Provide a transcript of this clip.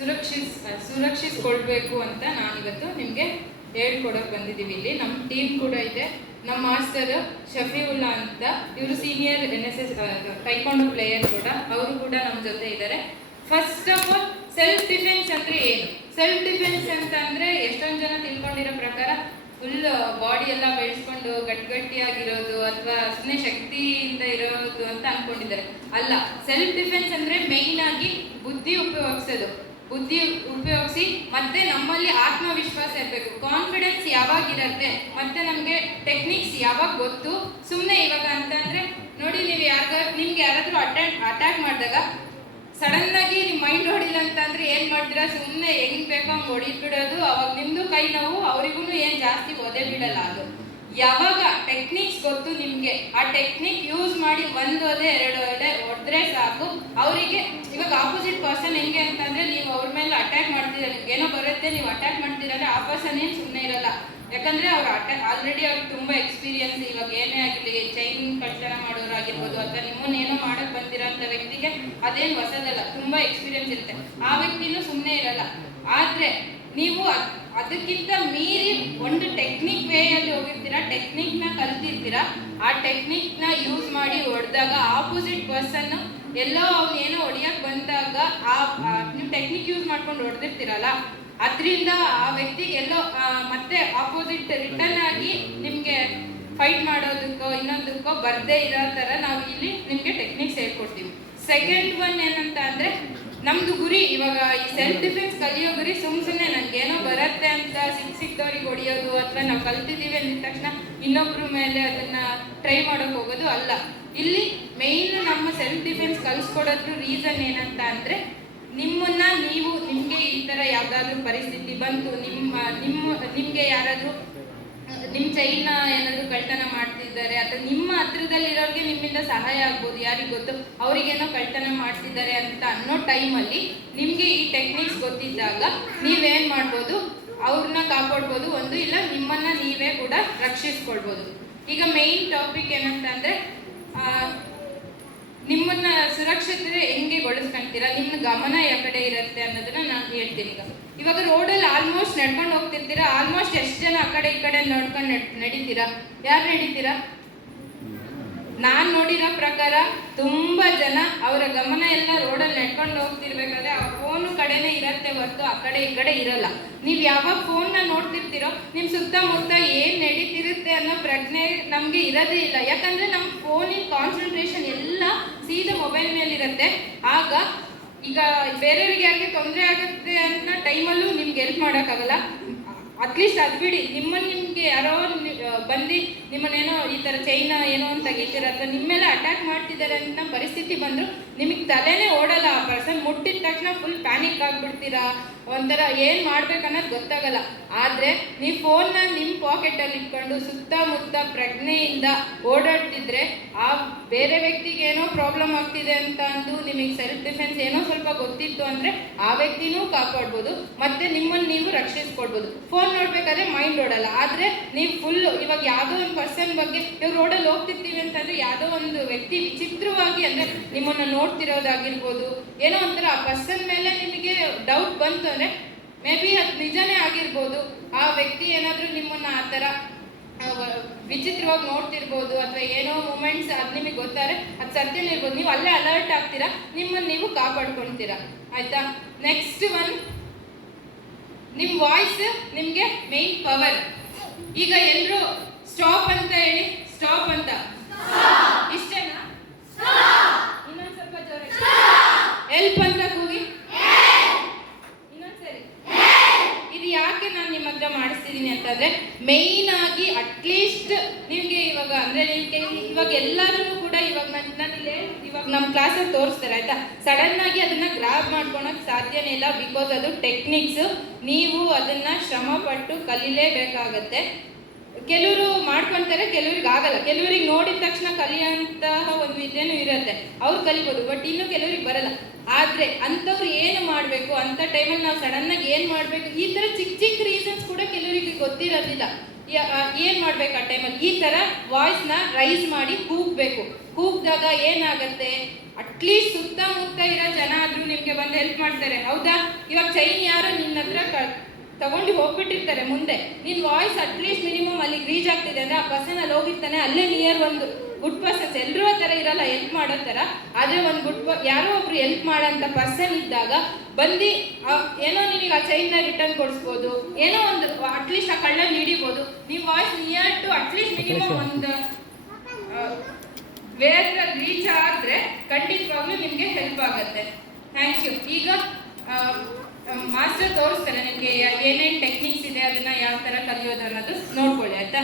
ಸುರಕ್ಷಿಸಿಕೊಳ್ಬೇಕು ಅಂತ ನಾನಿವತ್ತು ನಿಮಗೆ ಹೇಳ್ಕೊಡೋಕೆ ಬಂದಿದ್ದೀವಿ. ಇಲ್ಲಿ ನಮ್ಮ ಟೀಮ್ ಕೂಡ ಇದೆ. ನಮ್ಮ ಮಾಸ್ಟರ್ ಶಫೀವುಲ್ಲಾ ಅಂತ, ಇವರು ಸೀನಿಯರ್ NSS ಟೈಕ್ವಾಂಡೋ ಪ್ಲೇಯರ್ ಕೂಡ, ಅವರು ಕೂಡ ನಮ್ಮ ಜೊತೆ ಇದ್ದಾರೆ. First of all, self defence ಅಂದರೆ ಏನು? ಸೆಲ್ಫ್ ಡಿಫೆನ್ಸ್ ಅಂತ ಅಂದರೆ ಎಷ್ಟೊಂದು ಜನ ತಿಳ್ಕೊಂಡಿರೋ ಪ್ರಕಾರ ಫುಲ್ ಬಾಡಿ ಎಲ್ಲ ಬೆಳೆಸ್ಕೊಂಡು ಗಟ್ಟಿಯಾಗಿರೋದು ಅಥವಾ ಸುಮ್ಮನೆ ಶಕ್ತಿಯಿಂದ ಇರೋದು ಅಂತ ಅನ್ಕೊಂಡಿದ್ದಾರೆ. ಅಲ್ಲ, ಸೆಲ್ಫ್ ಡಿಫೆನ್ಸ್ ಅಂದರೆ ಮೇಯ್ನ್ ಆಗಿ ಬುದ್ಧಿ ಉಪಯೋಗಿಸಿ ಮತ್ತೆ ನಮ್ಮಲ್ಲಿ ಆತ್ಮವಿಶ್ವಾಸ ಇರಬೇಕು, ಕಾನ್ಫಿಡೆನ್ಸ್ ಯಾವಾಗಿರುತ್ತೆ, ಮತ್ತೆ ನಮಗೆ ಟೆಕ್ನಿಕ್ಸ್ ಯಾವಾಗ ಗೊತ್ತು. ಸುಮ್ಮನೆ ಇವಾಗ ಅಂತಂದರೆ ನೋಡಿ, ನಿಮ್ಗೆ ಯಾರಾದರೂ ಅಟ್ಯಾಕ್ ಮಾಡಿದಾಗ ಸಡನ್ ಆಗಿ ನಿಮ್ಮ ಮೈಂಡ್ ಹೊಡಿಲ್ಲ ಅಂತಂದ್ರೆ ಏನು ಮಾಡ್ತೀರಾ? ಸುಮ್ಮನೆ ಹೆಂಗ್ ಬೇಕೋ ಹಂಗೆ ಹೊಡಿದ್ಬಿಡೋದು. ಅವಾಗ ನಿಮ್ಮದು ಕೈ ನೋವು, ಅವರಿಗೂ ಏನು ಜಾಸ್ತಿ ಒದೆ ಬಿಡಲ್ಲ. ಅದು ಯಾವಾಗ ಟೆಕ್ನಿಕ್ಸ್ ಗೊತ್ತು ನಿಮಗೆ, ಆ ಟೆಕ್ನಿಕ್ ಯೂಸ್ ಮಾಡಿ 1 ಒದೆ 2 ಒದೆ ಹೊಡೆದ್ರೆ ಸಾಕು. ಅವರಿಗೆ ಇವಾಗ ಆಪೋಸಿಟ್ ಪರ್ಸನ್ ಹೆಂಗೆ ಅಂತಂದರೆ, ನೀವು ಅವ್ರ ಮೇಲೆ ಅಟ್ಯಾಕ್ ಮಾಡ್ತೀರಾ, ನಿಮ್ಗೆ ಏನೋ ಬರುತ್ತೆ, ನೀವು ಅಟ್ಯಾಕ್ ಮಾಡ್ತೀರಂದ್ರೆ ಆ ಪರ್ಸನ್ ಏನು ಸುಮ್ಮನೆ ಇರಲ್ಲ. ಯಾಕಂದರೆ ಅವ್ರು ಆಲ್ರೆಡಿ ಅವ್ರಿಗೆ ತುಂಬ ಎಕ್ಸ್ಪೀರಿಯನ್ಸ್. ಇವಾಗ ಏನೇ ಆಗಿರಲಿ, ಚೈನ್ ಕಳ್ತನ ಮಾಡೋರಾಗಿರ್ಬೋದು ಅಥವಾ ನಿಮ್ಮನ್ನೇನೋ ಮಾಡೋಕ್ಕೆ ಬಂದಿರೋಂಥ ವ್ಯಕ್ತಿಗೆ ಅದೇನು ಹೊಸದಲ್ಲ, ತುಂಬ ಎಕ್ಸ್ಪೀರಿಯನ್ಸ್ ಇರುತ್ತೆ. ಆ ವ್ಯಕ್ತಿನೂ ಸುಮ್ಮನೆ ಇರಲ್ಲ. ಆದರೆ ನೀವು ಅದಕ್ಕಿಂತ ಮೀರಿ ಒಂದು ಟೆಕ್ನಿಕ್ ವೇಯಲ್ಲಿ ಹೋಗಿರ್ತೀರಾ, ಟೆಕ್ನಿಕ್ನ ಕಲ್ತಿರ್ತೀರಾ. ಆ ಟೆಕ್ನಿಕ್ನ ಯೂಸ್ ಮಾಡಿ ಹೊಡೆದಾಗ ಆಪೋಸಿಟ್ ಪರ್ಸನ್ನು ಎಲ್ಲೋ ಅವನೇನೋ ಹೊಡಿಯೋಕ್ಕೆ ಬಂದಾಗ ನೀವು ಟೆಕ್ನಿಕ್ ಯೂಸ್ ಮಾಡ್ಕೊಂಡು ಹೊಡೆದಿರ್ತೀರಲ್ಲ, ಅದರಿಂದ ಆ ವ್ಯಕ್ತಿಗೆ ಎಲ್ಲೋ ಮತ್ತೆ ಆಪೋಸಿಟ್ ರಿಟರ್ನ್ ಆಗಿ ನಿಮಗೆ ಫೈಟ್ ಮಾಡೋದಕ್ಕೋ ಇನ್ನೊಂದಕ್ಕೋ ಬರದೇ ಇರೋ ಥರ ನಾವು ಇಲ್ಲಿ ನಿಮಗೆ ಟೆಕ್ನಿಕ್ಸ್ ಹೇಳ್ಕೊಡ್ತೀವಿ. ಸೆಕೆಂಡ್ ಒನ್ ಏನಂತ ಅಂದರೆ, ನಮ್ಮದು ಗುರಿ ಇವಾಗ ಈ ಸೆಲ್ಫ್ ಡಿಫೆನ್ಸ್ ಕಲಿಯೋ ಗುರಿ ಸುಮ್ಮನೆ ನನಗೇನೋ ಬರುತ್ತೆ ಅಂತ ಸಿಕ್ದವ್ರಿಗೆ ಹೊಡಿಯೋದು ಅಥವಾ ನಾವು ಕಲ್ತಿದ್ದೀವಿ ಅಂದಿದ ತಕ್ಷಣ ಇನ್ನೊಬ್ಬರ ಮೇಲೆ ಅದನ್ನು ಟ್ರೈ ಮಾಡೋಕ್ಕೆ ಹೋಗೋದು ಅಲ್ಲ. ಇಲ್ಲಿ ಮೇಯ್ನ್ ನಮ್ಮ ಸೆಲ್ಫ್ ಡಿಫೆನ್ಸ್ ಕಲಿಸ್ಕೊಡೋದ್ರ ರೀಸನ್ ಏನಂತ ಅಂದರೆ, ನಿಮಗೆ ಈ ಥರ ಯಾವುದಾದ್ರೂ ಪರಿಸ್ಥಿತಿ ಬಂತು, ನಿಮಗೆ ಯಾರಾದರೂ ನಿಮ್ಮ ಚೈನ್ನ ಏನಾದರೂ ಕಳ್ತನ ಮಾಡ್ತಿದ್ದಾರೆ ಅಥವಾ ನಿಮ್ಮ ಹತ್ರದಲ್ಲಿರೋರಿಗೆ ನಿಮ್ಮಿಂದ ಸಹಾಯ ಆಗ್ಬೋದು, ಯಾರಿಗೆ ಗೊತ್ತು, ಅವರಿಗೇನೋ ಕಳ್ತನ ಮಾಡ್ತಿದ್ದಾರೆ ಅಂತ ಅನ್ನೋ ಟೈಮಲ್ಲಿ ನಿಮಗೆ ಈ ಟೆಕ್ನಿಕ್ಸ್ ಗೊತ್ತಿದ್ದಾಗ ನೀವೇನು ಮಾಡ್ಬೋದು, ಅವ್ರನ್ನ ಕಾಪಾಡ್ಬೋದು, ಒಂದು ಇಲ್ಲ ನಿಮ್ಮನ್ನು ನೀವೇ ಕೂಡ ರಕ್ಷಿಸ್ಕೊಳ್ಬೋದು. ಈಗ ಮೇಯ್ನ್ ಟಾಪಿಕ್ ಏನಂತ ಅಂದರೆ, ನಿಮ್ಮನ್ನ ಸುರಕ್ಷತೆ ಹೆಂಗೆ ಗೊಳಿಸ್ಕೊಂತೀರಾ, ನಿಮ್ಮ ಗಮನ ಯಾವ ಕಡೆ ಇರುತ್ತೆ ಅನ್ನೋದನ್ನ ನಾನು ಹೇಳ್ತೀನಿ. ಇವಾಗ ರೋಡಲ್ಲಿ ಆಲ್ಮೋಸ್ಟ್ ನಡ್ಕೊಂಡು ಹೋಗ್ತಿರ್ತೀರಾ, ಆಲ್ಮೋಸ್ಟ್ ಎಷ್ಟು ಜನ ಆ ಕಡೆ ಈ ಕಡೆ ನೋಡ್ಕೊಂಡು ನಡೀತೀರಾ? ಯಾರು ನಡೀತೀರಾ? ನಾನು ನೋಡಿರೋ ಪ್ರಕಾರ ತುಂಬ ಜನ ಅವರ ಗಮನ ಎಲ್ಲ ರೋಡಲ್ಲಿ ನಡ್ಕೊಂಡು ಹೋಗ್ತಿರ್ಬೇಕಾದ್ರೆ ಆ ಫೋನು ಕಡೆನೇ ಇರತ್ತೆ ಹೊರತು ಆ ಕಡೆ ಈ ಕಡೆ ಇರಲ್ಲ. ನೀವು ಯಾವಾಗ ಫೋನ್ನ ನೋಡ್ತಿರ್ತೀರೋ ನಿಮ್ಮ ಸುತ್ತಮುತ್ತ ಏನು ನಡೀತಿರುತ್ತೆ ಅನ್ನೋ ಪ್ರಜ್ಞೆ ನಮಗೆ ಇರೋದೇ ಇಲ್ಲ. ಯಾಕಂದರೆ ನಮ್ಮ ಫೋನಿನ ಕಾನ್ಸಂಟ್ರೇಷನ್ ಎಲ್ಲ ಸೀದಾ ಮೊಬೈಲ್ ಮೇಲಿರುತ್ತೆ. ಆಗ ಈಗ ಬೇರೆಯವ್ರಿಗೆ ಯಾರಿಗೆ ತೊಂದರೆ ಆಗುತ್ತೆ ಅನ್ನೋ ಟೈಮಲ್ಲೂ ನಿಮ್ಗೆ ಹೆಲ್ಪ್ ಮಾಡೋಕ್ಕಾಗಲ್ಲ. ಅಟ್ಲೀಸ್ಟ್ ಅದು ಬಿಡಿ, ನಿಮಗೆ ಯಾರೋ ಬಂದು ನಿಮ್ಮನ್ನೇನೋ ಈ ಥರ ಚೈನ ಏನೋ ಅಂತ ತೆಗಿತೀರ ಅಥವಾ ನಿಮ್ಮ ಮೇಲೆ ಅಟ್ಯಾಕ್ ಮಾಡ್ತಿದ್ದಾರೆ ಅಂತ ಪರಿಸ್ಥಿತಿ ಬಂದರೂ ನಿಮಗೆ ತಲೆನೇ ಓಡಲ್ಲ. ಆ ಪರ್ಸನ್ ಮುಟ್ಟಿದ ತಕ್ಷಣ ಫುಲ್ ಪ್ಯಾನಿಕ್ ಆಗಿಬಿಡ್ತೀರಾ, ಒಂಥರ ಏನು ಮಾಡ್ಬೇಕನ್ನೋದು ಗೊತ್ತಾಗಲ್ಲ. ಆದರೆ ನೀವು ಫೋನ್ನ ನಿಮ್ಮ ಪಾಕೆಟಲ್ಲಿ ಇಟ್ಕೊಂಡು ಸುತ್ತಮುತ್ತ ಪ್ರಜ್ಞೆಯಿಂದ ಓಡಾಡ್ತಿದ್ರೆ ಆ ಬೇರೆ ವ್ಯಕ್ತಿಗೆ ಏನೋ ಪ್ರಾಬ್ಲಮ್ ಆಗ್ತಿದೆ ಅಂತ ಅಂದು ನಿಮಗೆ ಸೆಲ್ಫ್ ಡಿಫೆನ್ಸ್ ಏನೋ ಸ್ವಲ್ಪ ಗೊತ್ತಿತ್ತು ಅಂದರೆ ಆ ವ್ಯಕ್ತಿನೂ ಕಾಪಾಡ್ಬೋದು, ಮತ್ತು ನಿಮ್ಮನ್ನು ನೀವು ರಕ್ಷಿಸ್ಕೊಳ್ಬೋದು. ಫೋನ್ ನೋಡ್ಬೇಕಾದ್ರೆ ಮೈಂಡ್ ಓಡಲ್ಲ. ಆದರೆ ನೀವು ಫುಲ್ ಇವಾಗ ಯಾವುದೋ ಒಂದು ಪರ್ಸನ್ ಬಗ್ಗೆ ಇವಾಗ ರೋಡಲ್ಲಿ ಹೋಗ್ತಿರ್ತೀವಿ ಅಂತಂದರೆ ಯಾವುದೋ ಒಂದು ವ್ಯಕ್ತಿ ವಿಚಿತ್ರವಾಗಿ ಅಂದರೆ ನಿಮ್ಮನ್ನು ನೋಡ್ತಿರೋದಾಗಿರ್ಬೋದು, ಏನೋ ಒಂಥರ ಆ ಪರ್ಸನ್ ಮೇಲೆ ನಿಮಗೆ ಡೌಟ್ ಬಂತು ಅಂದರೆ ಮೇ ಬಿ ಅದು ನಿಜನೇ ಆಗಿರ್ಬೋದು. ಆ ವ್ಯಕ್ತಿ ಏನಾದರೂ ನಿಮ್ಮನ್ನು ಆ ಥರ ವಿಚಿತ್ರವಾಗಿ ನೋಡ್ತಿರ್ಬೋದು ಅಥವಾ ಏನೋ ಮೂಮೆಂಟ್ಸ್ ಅದು ನಿಮಗೆ ಗೊತ್ತಾರೆ, ಅದು ಸತ್ಯನೇ ಇರ್ಬೋದು. ನೀವು ಅಲ್ಲೇ ಅಲರ್ಟ್ ಆಗ್ತೀರಾ, ನಿಮ್ಮನ್ನು ನೀವು ಕಾಪಾಡ್ಕೊಳ್ತೀರಾ. ಆಯಿತಾ? ನೆಕ್ಸ್ಟ್ ಒನ್, ನಿಮ್ಮ ವಾಯ್ಸ್ ನಿಮಗೆ ಮೇನ್ ಪವರ್. ಈಗ ಎಲ್ಲರೂ ಸ್ಟಾಪ್ ಅಂತ ಹೇಳಿ, ಸ್ಟಾಪ್ ಅಂತ ಇಷ್ಟೇನಾ? ಇನ್ನೊಂದು ಸ್ವಲ್ಪ ಜೋರಾಗಿ ಹೆಲ್ಪ್ ಅಂತ ಕೂಗಿ, ಇನ್ನೊಂದ್ಸರಿ. ಇದು ಯಾಕೆ ನಾನು ನಿಮ್ಮ ಹತ್ರ ಮಾಡಿಸ್ತಿದ್ದೀನಿ ಅಂತಂದರೆ, ಮೇಯ್ನ್ ಆಗಿ ಅಟ್ಲೀಸ್ಟ್ ನಿಮಗೆ ಇವಾಗ ಅಂದರೆ ಇವಾಗ ಎಲ್ಲರೂ ಕೂಡ ಇವಾಗ ನಮ್ಮ ಕ್ಲಾಸಲ್ಲಿ ತೋರಿಸ್ತಾರೆ, ಆಯಿತಾ? ಸಡನ್ನಾಗಿ ಅದನ್ನು ಗ್ರಾಬ್ ಮಾಡ್ಕೊಳಕ್ಕೆ ಸಾಧ್ಯನೇ ಇಲ್ಲ. ಬಿಕಾಸ್ ಅದು ಟೆಕ್ನಿಕ್ಸು, ನೀವು ಅದನ್ನು ಶ್ರಮಪಟ್ಟು ಕಲೀಲೇಬೇಕಾಗತ್ತೆ. ಕೆಲವರು ಮಾಡ್ಕೊತಾರೆ, ಕೆಲವ್ರಿಗೆ ಆಗಲ್ಲ. ಕೆಲವ್ರಿಗೆ ನೋಡಿದ ತಕ್ಷಣ ಕಲಿಯೋಂತಹ ಒಂದು ವಿದ್ಯೆನೂ ಇರುತ್ತೆ, ಅವ್ರು ಕಲಿಬೋದು. ಬಟ್ ಇನ್ನು ಕೆಲವ್ರಿಗೆ ಬರಲ್ಲ. ಆದರೆ ಅಂಥವ್ರು ಏನು ಮಾಡಬೇಕು, ಅಂಥ ಟೈಮಲ್ಲಿ ನಾವು ಸಡನ್ನಾಗಿ ಏನು ಮಾಡಬೇಕು, ಈ ಥರ ಚಿಕ್ಕ ಚಿಕ್ಕ ರೀಸನ್ಸ್ ಕೂಡ ಕೆಲವರಿಗೆ ಗೊತ್ತಿರೋದಿಲ್ಲ. ಏನು ಮಾಡಬೇಕು ಆ ಟೈಮಲ್ಲಿ? ಈ ಥರ ವಾಯ್ಸ್ನ ರೈಸ್ ಮಾಡಿ ಕೂಗಬೇಕು. ಕೂಗ್ದಾಗ ಏನಾಗತ್ತೆ, ಅಟ್ಲೀಸ್ಟ್ ಸುತ್ತಮುತ್ತ ಇರೋ ಜನ ಆದ್ರೂ ನಿಮ್ಗೆ ಬಂದು ಹೆಲ್ಪ್ ಮಾಡ್ತಾರೆ, ಹೌದಾ? ಇವಾಗ ಚೈನ್ ಯಾರು ನಿನ್ನ ಹತ್ರ ತಗೊಂಡು ಹೋಗ್ಬಿಟ್ಟಿರ್ತಾರೆ ಮುಂದೆ, ನಿನ್ ವಾಯ್ಸ್ ಅಟ್ಲೀಸ್ಟ್ ಮಿನಿಮಮ್ ಅಲ್ಲಿ ರೀಚ್ ಆಗ್ತಿದೆ ಅಂದ್ರೆ ಆ ಪರ್ಸನ್ ಅಲ್ಲಿ ಹೋಗಿರ್ತಾನೆ, ಅಲ್ಲೇ ನಿಯರ್ ಒಂದು ಗುಡ್ ಪರ್ಸನ್ಸ್, ಎಲ್ಲರೂ ಆ ಥರ ಇರಲ್ಲ ಹೆಲ್ಪ್ ಮಾಡೋ ಥರ, ಆದರೆ ಒಂದು ಯಾರೋ ಒಬ್ರು ಹೆಲ್ಪ್ ಮಾಡೋಂಥ ಪರ್ಸನ್ ಇದ್ದಾಗ ಬಂದು ಏನೋ ನಿನಗೆ ಆ ಚೈನ್ನ ರಿಟರ್ನ್ ಕೊಡಿಸ್ಬೋದು, ಏನೋ ಒಂದು ಅಟ್ಲೀಸ್ಟ್ ಆ ಕಳ್ಳ ಹಿಡಿಬೋದು. ನೀವು voice near to at least minimum ಒಂದು ವೇರ್ ರೀಚ್ ಆದರೆ ಖಂಡಿತವಾಗ್ಲೂ ನಿಮಗೆ ಹೆಲ್ಪ್ ಆಗುತ್ತೆ. Thank you. ಈಗ ಮಾಸ್ಟರ್ ತೋರಿಸ್ತಾರೆ ನಿಮಗೆ ಏನೇನು ಟೆಕ್ನಿಕ್ಸ್ ಇದೆ, ಅದನ್ನ ಯಾವ ಥರ ಕಲಿಯೋದು ಅನ್ನೋದು ನೋಡ್ಕೊಳ್ಳಿ, ಆಯ್ತಾ?